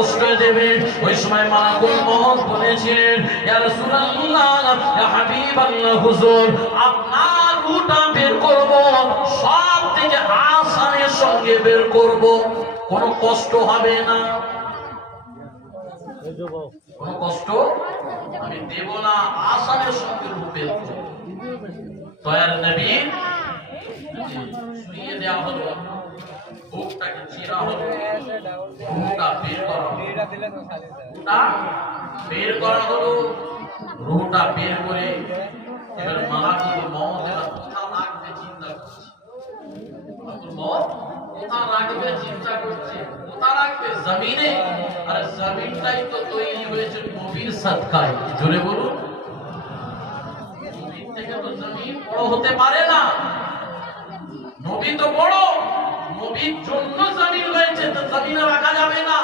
কষ্ট দেবে। ওই সময় মালাকুল মউত বলেছিলেন, ইয়া রাসূলুল্লাহ, ইয়া হাবিবাল্লাহ, হুজুর আপনার রূহটা বের করব, সব থেকে আসানের সঙ্গে বের করব, কোনো কষ্ট হবে না, কোনো কষ্ট আমি দেব না, আসানের সঙ্গে রূহ বের করব। দয়ার নবী শুইয়ে দেওয়া হলো, বুকটাকে চিরা হলো, রূহটা বের করা হলো, রূহটা বের করা হলো। রূহটা বের করে এবার মালাকুল মউত এবার কোথা রাখবে চিন্তা করছে। মালাকুল মউত কোথা রাখবে চিন্তা করছে, কোথা রাখবে? জমিনে। আর জমিনটাই তো তৈরি হয়েছে নবীর সাদকায়। জোরে বলুন, নবীর থেকে তো জমিন বড় হতে পারে না। নবী তো বড়, নবীর জন্য জমিন হয়েছে, তো জমিনে রাখা যাবে না।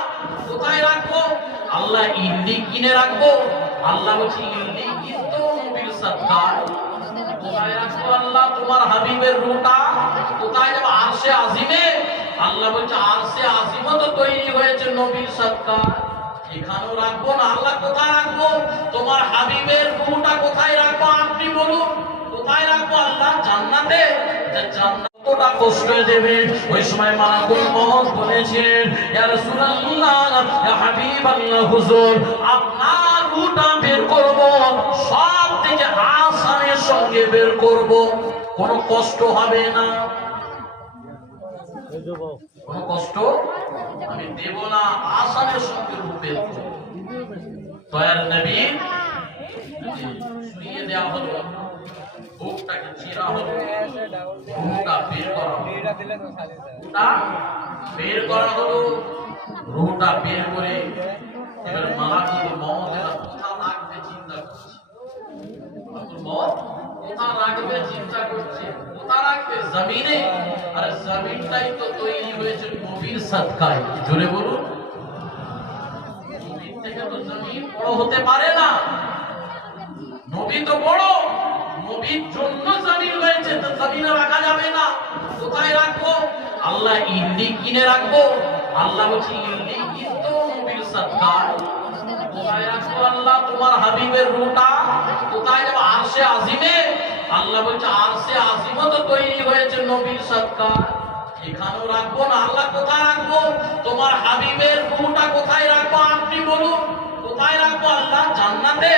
কোথায় রাখবো? আল্লাহ ইল্লি কিনে রাখবো। আল্লাহ বলছে ইল্লি কিন্তু নবীর সাদকায়। কোথায় রাখবো আল্লাহ? তোমার হাবিবের রূহটা কোথায় যাবে? আরশে আজিমে। আল্লাহ বলছে আরশে আজিমও তো তৈরি হয়েছে নবীর সাদকায়, এখানেও রাখবো না। আল্লাহ কোথায় রাখবো? তোমার হাবিবের রূহটা কোথায় রাখবো আপনি বলুন? কোথায় রাখবো আল্লাহ? জান্নাতে। জান্নাতটা কষ্ট দেবে। ওই সময় মালাকুল মউত বলেছিলেন, ইয়া রাসূলুল্লাহ, ইয়া হাবিবাল্লাহ, হুজুর আপনার রূহটা বের করব, সব থেকে আসানের সঙ্গে বের করব, কোনো কষ্ট হবে না, কোনো কষ্ট আমি দেব না, আসানের সঙ্গে রূহ বের করব। দয়ার নবী শুইয়ে দেওয়া হলো, বুকটাকে চিরা হলো, রূহটা বের করা হলো, রূহটা বের করা হলো। রূহটা বের করে এবার মালাকুল মউত এবার কোথা রাখবে চিন্তা করছে। মালাকুল মউত কোথা রাখবে চিন্তা করছে, কোথা রাখবে? জমিনে। আর জমিনটাই তো তৈরি হয়েছে নবীর সাদকায়। জোরে বলুন, নবীর থেকে তো জমিন বড় হতে পারে না। নবী তো বড়, নবীর জন্য জমিন হয়েছে, তো জমিনে রাখা যাবে না। কোথায় রাখবো? আল্লাহ ইল্লি কিনে রাখবো। আল্লাহ বলছে ইল্লি কিন্তু নবীর সাদকায়। কোথায় রাখবো আল্লাহ? তোমার হাবিবের রূহটা কোথায় যাবে? আরশে আজিমে। আল্লাহ বলছে আরশে আজিমও তো তৈরি হয়েছে নবীর সাদকায়, এখানেও রাখবো না। আল্লাহ কোথায় রাখবো? তোমার হাবিবের রূহটা কোথায় রাখবো আপনি বলুন? কোথায় রাখবো আল্লাহ? জান্নাতে।